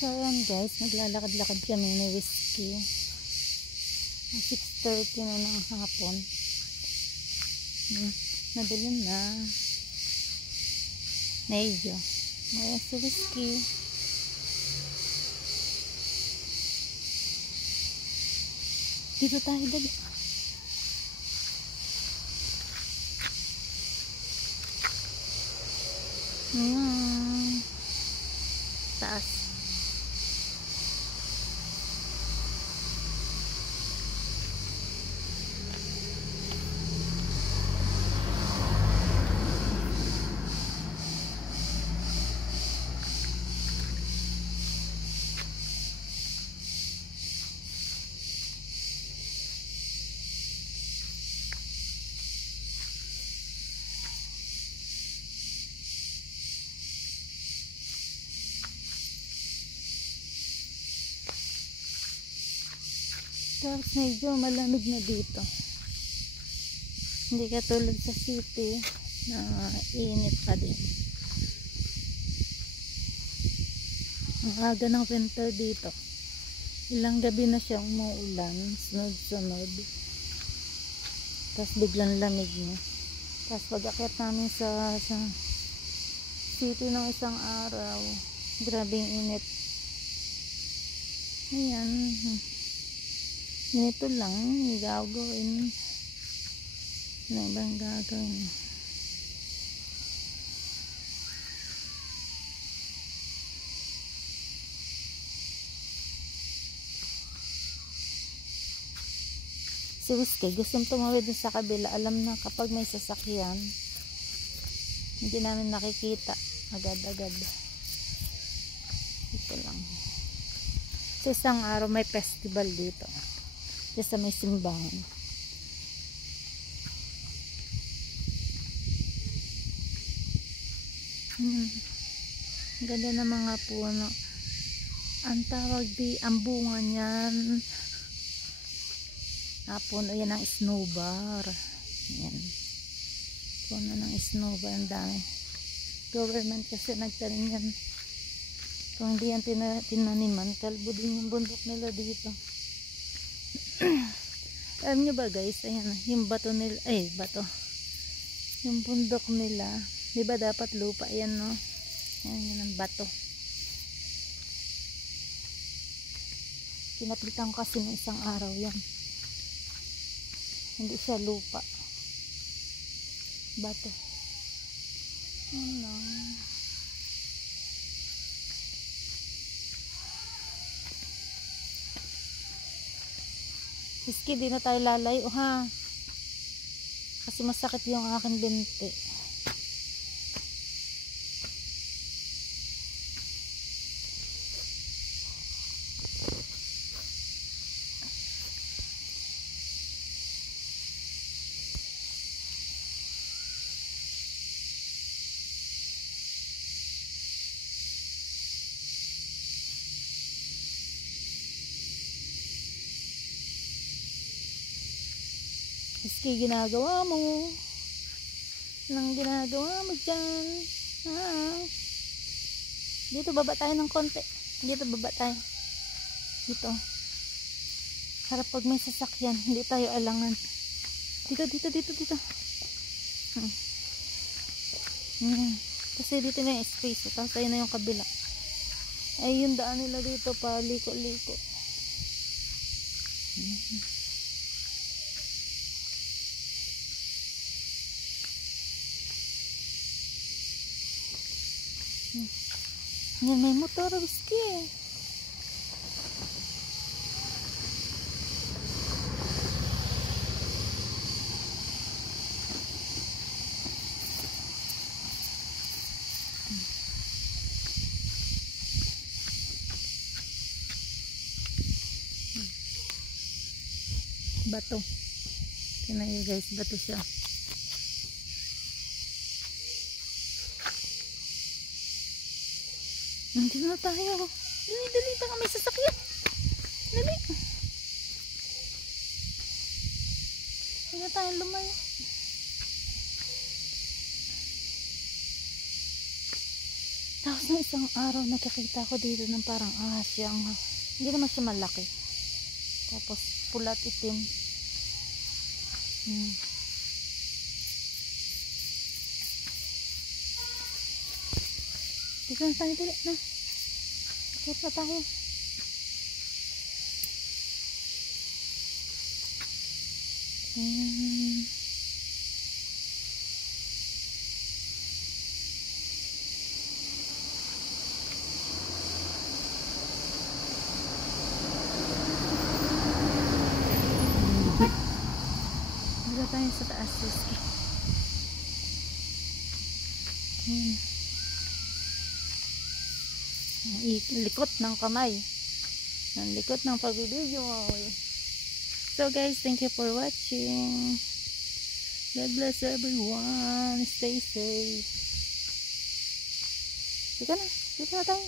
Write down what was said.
So ayan guys, naglalakad-lakad kami ni Whiskey. 6:30 na ng hapon. Madilim na. Medyo. Ayan si Whiskey. Dito tayo dali. Taas. Tapos medyo malamig na dito. Hindi katulad sa city na init pa din. Ang aga ng winter dito. Ilang gabi na siya umuulan, sunod-sunod. Tapos biglang lamig niya. Tapos pag-akyat namin sa city ng isang araw, grabing init. Ayan. Ganito lang, gagawin. Ano ibang gagawin? Si Whiskey, gustong tumawid dun sa kabila. Alam na kapag may sasakyan, hindi namin nakikita agad-agad. Ito lang. Sa isang araw may festival dito. Sa may simbahan. Ganda ng mga puno. Ang tawag ang bunga niyan. Puno yan ng snowbar. Yan. Puno ng snowbar. Ang dami. Government kasi nagtanim yan. Kung hindi yan tinaniman, kalbo din yung bundok nila dito. Alam nyo ba guys, ayan, yung bato nila, bato, yung bundok nila, di ba dapat lupa yan, no? Ayan, yan ang bato. Kinapitan ko kasi ng isang araw yan. Hindi siya lupa, bato. Ano? Whiskey, di na tayo lalayo ha, kasi masakit yung aking binti. Whiskey, ginagawa mo. Anong ginagawa mo dyan? Dito baba tayo ng konti. Dito baba tayo. Dito. Para pag may sasakyan, hindi tayo alangan. Dito. Kasi dito na yung space. Tapos tayo na yung kabila. Ay, yung daan nila dito pa liko-liko. Yan, may motor, Whiskey. Bato. Tingnan nyo guys, bato siya. Nandito na tayo. Dali, baka may sasakyan. Dali. Hindi na tayo lumayo. Tapos Nung isang araw nakakita ko dito ng parang asyang, hindi naman siya malaki. Tapos pula at itim. Dito na tayo, dili na. Ikot na tayo. Ayan. Dito tayo sa taas. Ayan. Likot ng kamay. Ang likot ng pagbibideo. So guys, thank you for watching. God bless everyone. Stay safe. Dito na tayo.